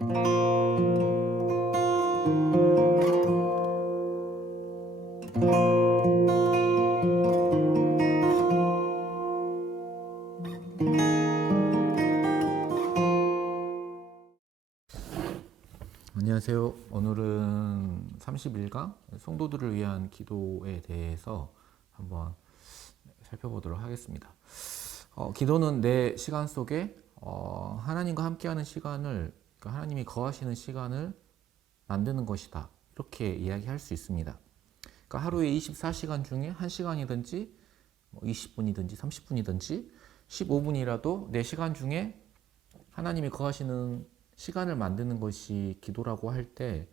안녕하세요. 오늘은 30일간 성도들을 위한 기도에 대해서 한번 살펴보도록 하겠습니다. 기도는 내 시간 속에 하나님과 함께하는 시간을, 그러니까 하나님이 거하시는 시간을 만드는 것이다. 이렇게 이야기할 수 있습니다. 그러니까 하루에 24시간 중에 1시간이든지 20분이든지 30분이든지 15분이라도 내 시간 중에 하나님이 거하시는 시간을 만드는 것이 기도라고 할 때,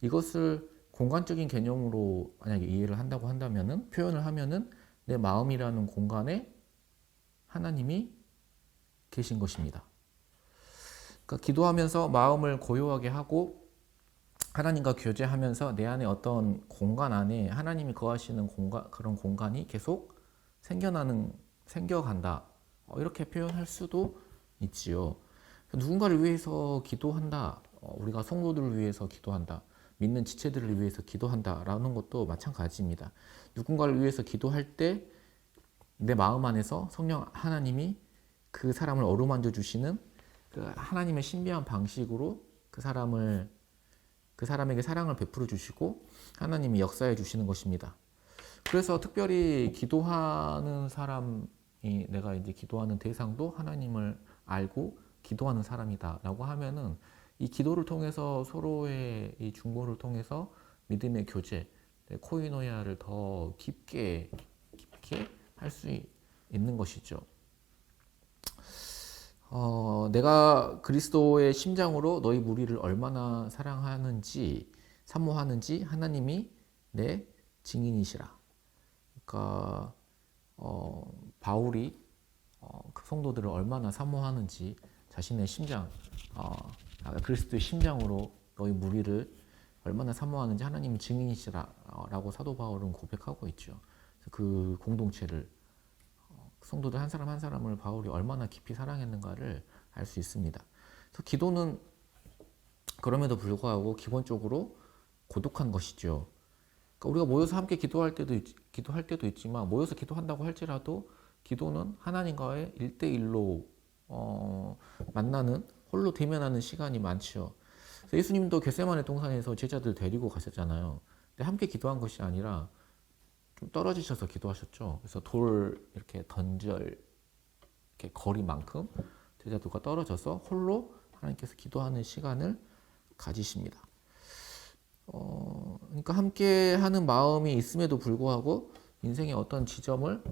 이것을 공간적인 개념으로 만약에 이해를 한다고 한다면은, 표현을 하면은 내 마음이라는 공간에 하나님이 계신 것입니다. 그러니까 기도하면서 마음을 고요하게 하고 하나님과 교제하면서 내 안에 어떤 공간 안에 하나님이 거하시는 공간, 그런 공간이 계속 생겨간다. 이렇게 표현할 수도 있지요. 누군가를 위해서 기도한다. 우리가 성도들을 위해서 기도한다. 믿는 지체들을 위해서 기도한다. 라는 것도 마찬가지입니다. 누군가를 위해서 기도할 때 내 마음 안에서 성령 하나님이 그 사람을 어루만져 주시는 그 하나님의 신비한 방식으로 그 사람에게 사랑을 베풀어 주시고 하나님이 역사해 주시는 것입니다. 그래서 특별히 기도하는 사람이, 내가 이제 기도하는 대상도 하나님을 알고 기도하는 사람이다라고 하면은, 이 기도를 통해서 서로의 이 중보를 통해서 믿음의 교제, 코이노야를 더 깊게 할 수 있는 것이죠. 내가 그리스도의 심장으로 너희 무리를 얼마나 사랑하는지, 사모하는지 하나님이 내 증인이시라. 그러니까 바울이 그 성도들을 얼마나 사모하는지 자신의 심장, 그리스도의 심장으로 너희 무리를 얼마나 사모하는지 하나님이 증인이시라라고 사도 바울은 고백하고 있죠. 그 공동체를, 성도들 한 사람 한 사람을 바울이 얼마나 깊이 사랑했는가를 알 수 있습니다. 그래서 기도는 그럼에도 불구하고 기본적으로 고독한 것이죠. 그러니까 우리가 모여서 함께 기도할 때도 있지만, 모여서 기도한다고 할지라도 기도는 하나님과의 1대1로 만나는, 홀로 대면하는 시간이 많죠. 예수님도 겟세마네 동산에서 제자들 데리고 가셨잖아요. 근데 함께 기도한 것이 아니라 좀 떨어지셔서 기도하셨죠. 그래서 돌 이렇게 던질 이렇게 거리만큼 제자들과 떨어져서 홀로 하나님께서 기도하는 시간을 가지십니다. 그러니까 함께 하는 마음이 있음에도 불구하고 인생의 어떤 지점을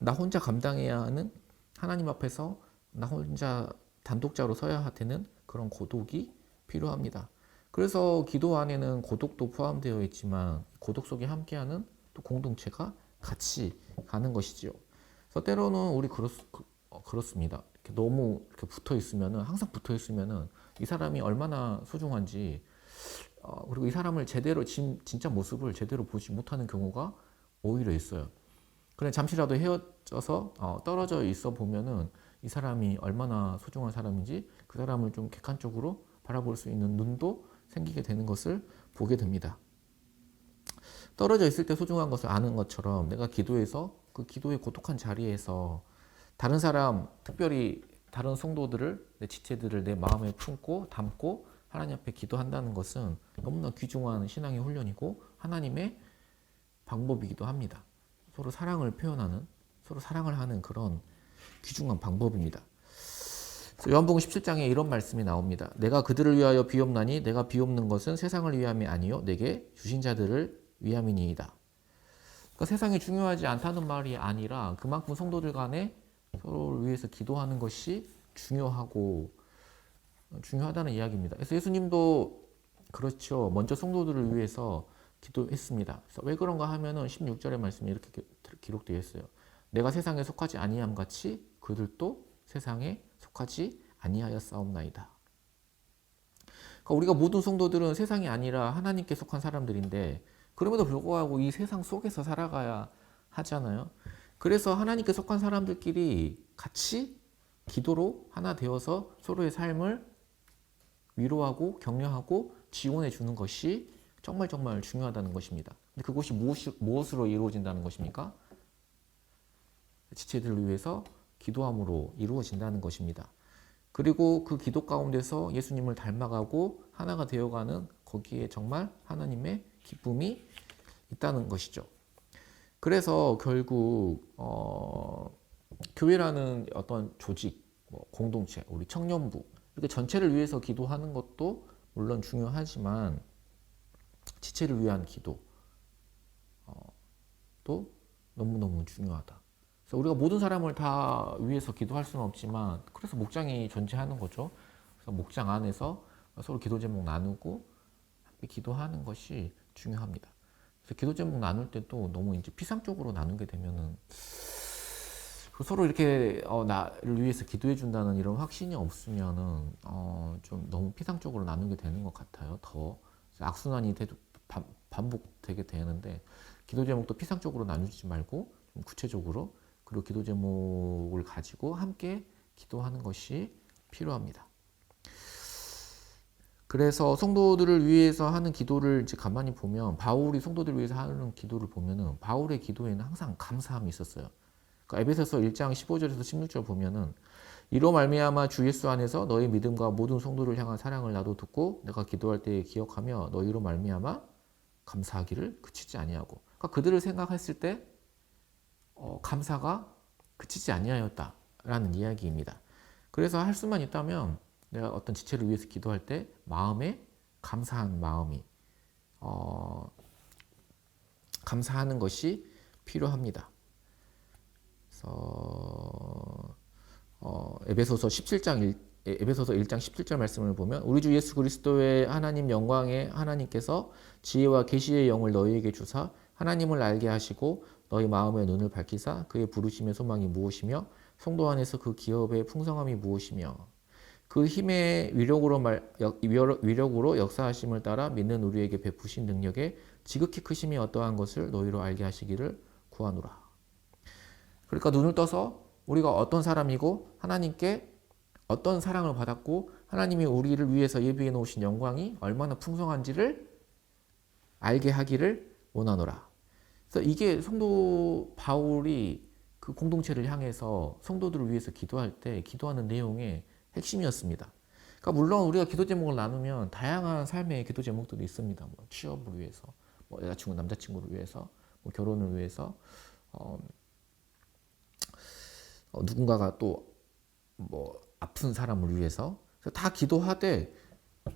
나 혼자 감당해야 하는, 하나님 앞에서 나 혼자 단독자로 서야 되는 그런 고독이 필요합니다. 그래서 기도 안에는 고독도 포함되어 있지만, 고독 속에 함께하는 또 공동체가 같이 가는 것이죠. 그래서 때로는 우리 그렇습니다. 이렇게 너무 이렇게 항상 붙어 있으면은 이 사람이 얼마나 소중한지, 그리고 이 사람을 진짜 모습을 제대로 보지 못하는 경우가 오히려 있어요. 그래, 잠시라도 헤어져서 떨어져 있어 보면은 이 사람이 얼마나 소중한 사람인지 그 사람을 좀 객관적으로 바라볼 수 있는 눈도 생기게 되는 것을 보게 됩니다. 떨어져 있을 때 소중한 것을 아는 것처럼, 내가 기도해서 그 기도의 고독한 자리에서 다른 사람, 특별히 다른 성도들을, 내 지체들을 내 마음에 품고 담고 하나님 앞에 기도한다는 것은 너무나 귀중한 신앙의 훈련이고 하나님의 방법이기도 합니다. 서로 사랑을 표현하는, 서로 사랑을 하는 그런 귀중한 방법입니다. 요한복음 17장에 이런 말씀이 나옵니다. 내가 그들을 위하여 비옵나니 내가 비옵는 것은 세상을 위함이 아니요 내게 주신 자들을 위함이니이다. 그러니까 세상이 중요하지 않다는 말이 아니라, 그만큼 성도들 간에 서로를 위해서 기도하는 것이 중요하다는 이야기입니다. 그래서 예수님도 그렇죠. 먼저 성도들을 위해서 기도했습니다. 그래서 왜 그런가 하면은 16절의 말씀에 이렇게 기록되어 있어요. 내가 세상에 속하지 아니함 같이 그들도 세상에 속하지 아니하였사옵나이다. 그러니까 우리가 모든 성도들은 세상이 아니라 하나님께 속한 사람들인데, 그럼에도 불구하고 이 세상 속에서 살아가야 하잖아요. 그래서 하나님께 속한 사람들끼리 같이 기도로 하나 되어서 서로의 삶을 위로하고 격려하고 지원해 주는 것이 정말 정말 중요하다는 것입니다. 근데 그것이 무엇으로 이루어진다는 것입니까? 지체들을 위해서 기도함으로 이루어진다는 것입니다. 그리고 그 기도 가운데서 예수님을 닮아가고 하나가 되어가는 거기에 정말 하나님의 기쁨이 있다는 것이죠. 그래서 결국 교회라는 어떤 조직, 공동체, 우리 청년부 이렇게 전체를 위해서 기도하는 것도 물론 중요하지만 지체를 위한 기도도 너무너무 중요하다. 그래서 우리가 모든 사람을 다 위해서 기도할 수는 없지만 그래서 목장이 존재하는 거죠. 그래서 목장 안에서 서로 기도 제목 나누고 함께 기도하는 것이 중요합니다. 그래서 기도 제목 나눌 때도 너무 이제 피상적으로 나누게 되면은 서로 이렇게 나를 위해서 기도해 준다는 이런 확신이 없으면은 좀 너무 피상적으로 나누게 되는 것 같아요. 더 악순환이 반복되게 되는데 기도 제목도 피상적으로 나누지 말고 좀 구체적으로 그리고 기도 제목을 가지고 함께 기도하는 것이 필요합니다. 그래서 성도들을 위해서 하는 기도를 이제 가만히 보면 바울이 성도들을 위해서 하는 기도를 보면은 바울의 기도에는 항상 감사함이 있었어요. 그러니까 에베소서 1장 15절에서 16절 보면은 이로 말미암아 주 예수 안에서 너의 믿음과 모든 성도를 향한 사랑을 나도 듣고 내가 기도할 때에 기억하며 너희로 말미암아 감사하기를 그치지 아니하고. 그러니까 그들을 생각했을 때 감사가 그치지 아니하였다라는 이야기입니다. 그래서 할 수만 있다면 내가 어떤 지체를 위해서 기도할 때 마음에 감사한 마음이 감사하는 것이 필요합니다. 그래서 에베소서 1장 17절 말씀을 보면 우리 주 예수 그리스도의 하나님 영광의 하나님께서 지혜와 계시의 영을 너희에게 주사 하나님을 알게 하시고 너희 마음의 눈을 밝히사 그의 부르심의 소망이 무엇이며 성도 안에서 그 기업의 풍성함이 무엇이며 그 힘의 위력으로 역사하심을 따라 믿는 우리에게 베푸신 능력에 지극히 크심이 어떠한 것을 너희로 알게 하시기를 구하노라. 그러니까 눈을 떠서 우리가 어떤 사람이고 하나님께 어떤 사랑을 받았고 하나님이 우리를 위해서 예비해 놓으신 영광이 얼마나 풍성한지를 알게 하기를 원하노라. 그래서 이게 성도 바울이 그 공동체를 향해서 성도들을 위해서 기도할 때 기도하는 내용의 핵심이었습니다. 그러니까 물론 우리가 기도 제목을 나누면 다양한 삶의 기도 제목들이 있습니다. 뭐 취업을 위해서, 뭐 여자친구, 남자친구를 위해서, 뭐 결혼을 위해서, 누군가가 또 뭐 아픈 사람을 위해서 다 기도하되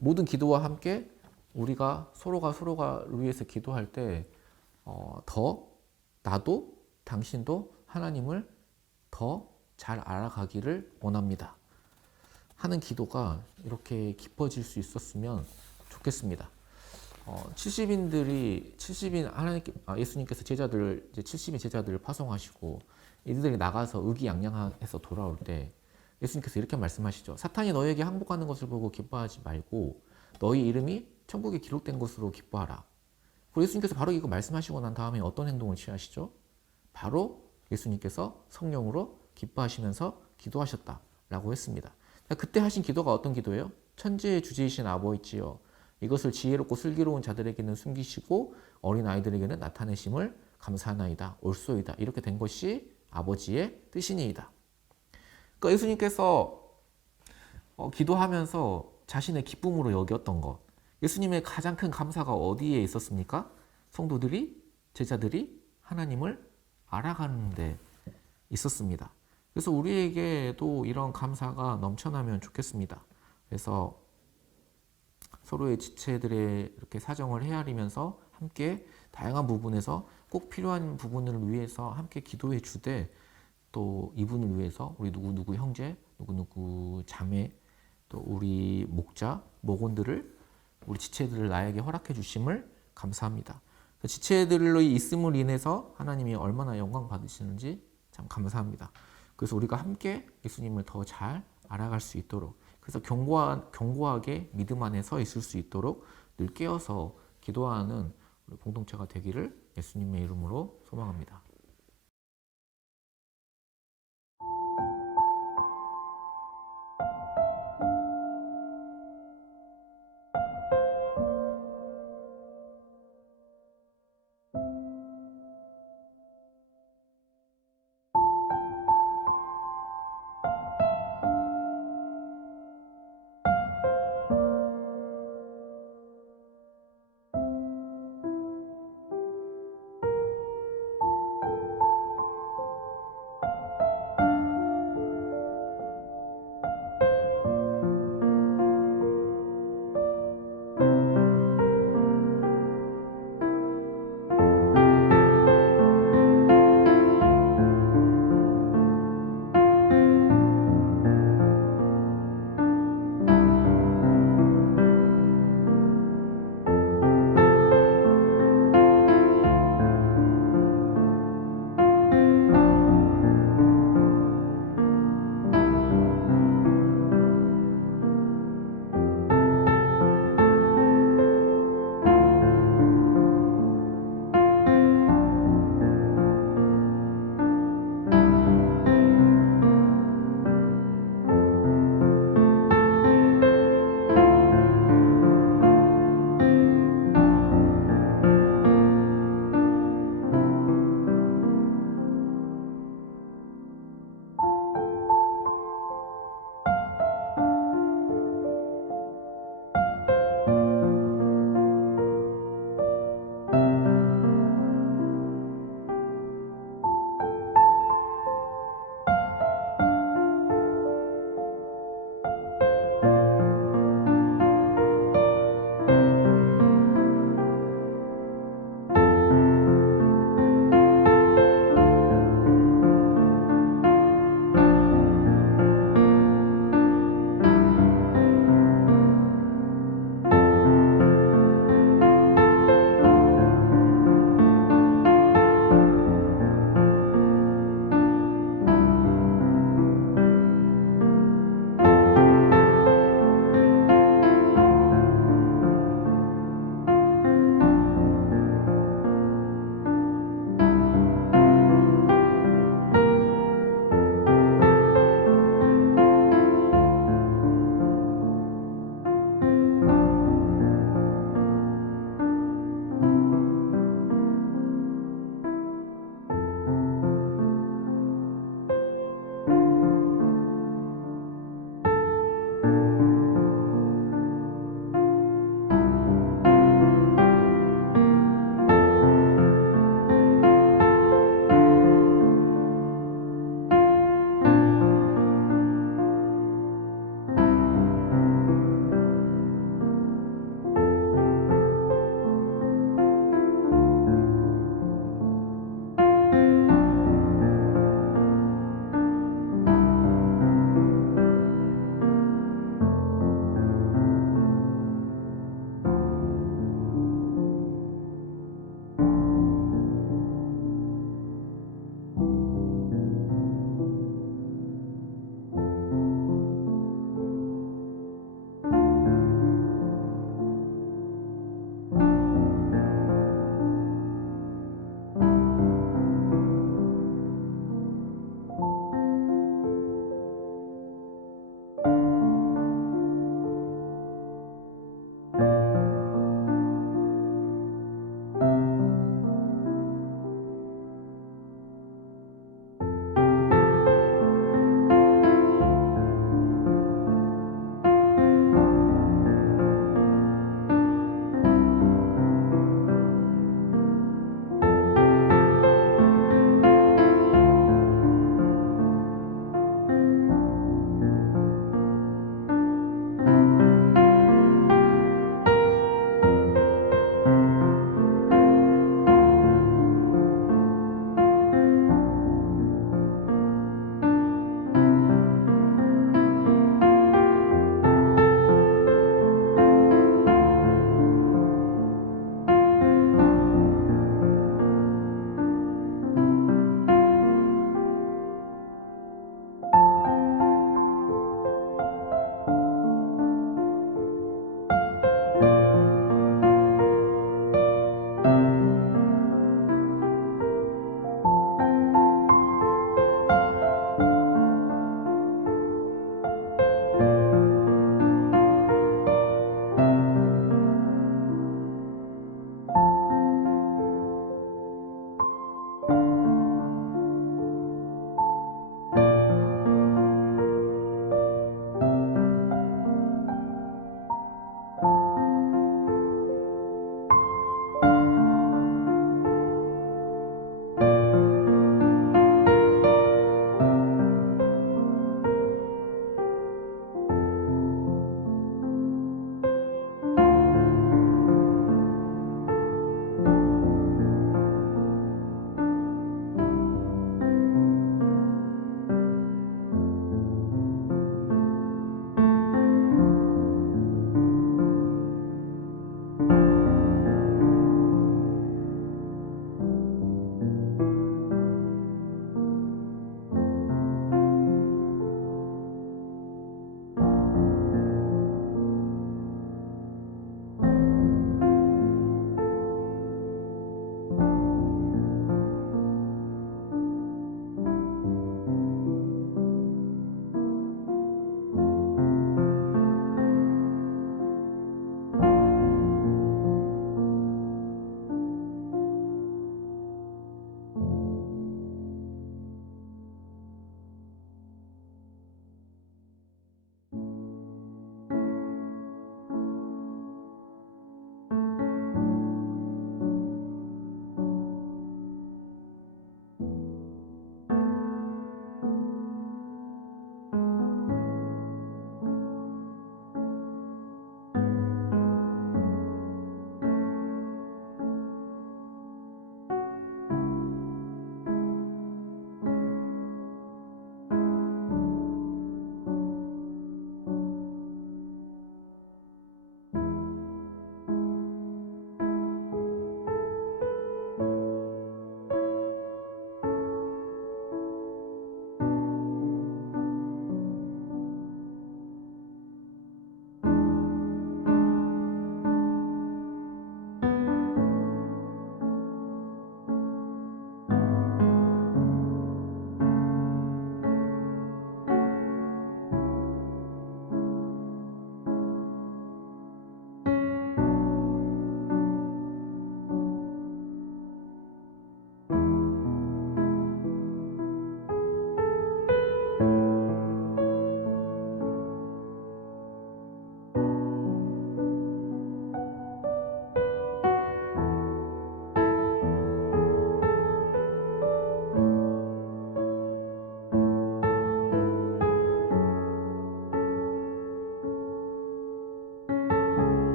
모든 기도와 함께 우리가 서로가 위해서 기도할 때 더 나도 당신도 하나님을 더 잘 알아가기를 원합니다 하는 기도가 이렇게 깊어질 수 있었으면 좋겠습니다. 70인 예수님께서 제자들 이제 70인 제자들을 파송하시고 이들이 나가서 의기양양해서 돌아올 때 예수님께서 이렇게 말씀하시죠. 사탄이 너에게 항복하는 것을 보고 기뻐하지 말고 너희 이름이 천국에 기록된 것으로 기뻐하라. 그리고 예수님께서 바로 이거 말씀하시고 난 다음에 어떤 행동을 취하시죠? 바로 예수님께서 성령으로 기뻐하시면서 기도하셨다라고 했습니다. 그때 하신 기도가 어떤 기도예요? 천지의 주제이신 아버지여 이것을 지혜롭고 슬기로운 자들에게는 숨기시고 어린 아이들에게는 나타내심을 감사하나이다. 옳소이다. 이렇게 된 것이 아버지의 뜻이니이다. 그러니까 예수님께서 기도하면서 자신의 기쁨으로 여겼던 것. 예수님의 가장 큰 감사가 어디에 있었습니까? 성도들이, 제자들이 하나님을 알아가는 데 있었습니다. 그래서 우리에게도 이런 감사가 넘쳐나면 좋겠습니다. 그래서 서로의 지체들의 이렇게 사정을 헤아리면서 함께 다양한 부분에서 꼭 필요한 부분을 위해서 함께 기도해 주되 또 이분을 위해서 우리 누구 형제, 누구 자매, 또 우리 목자, 목원들을 우리 지체들을 나에게 허락해 주심을 감사합니다. 지체들로 있음을 인해서 하나님이 얼마나 영광 받으시는지 참 감사합니다. 그래서 우리가 함께 예수님을 더 잘 알아갈 수 있도록 그래서 견고하게 믿음 안에 서 있을 수 있도록 늘 깨어서 기도하는 우리 공동체가 되기를 예수님의 이름으로 소망합니다.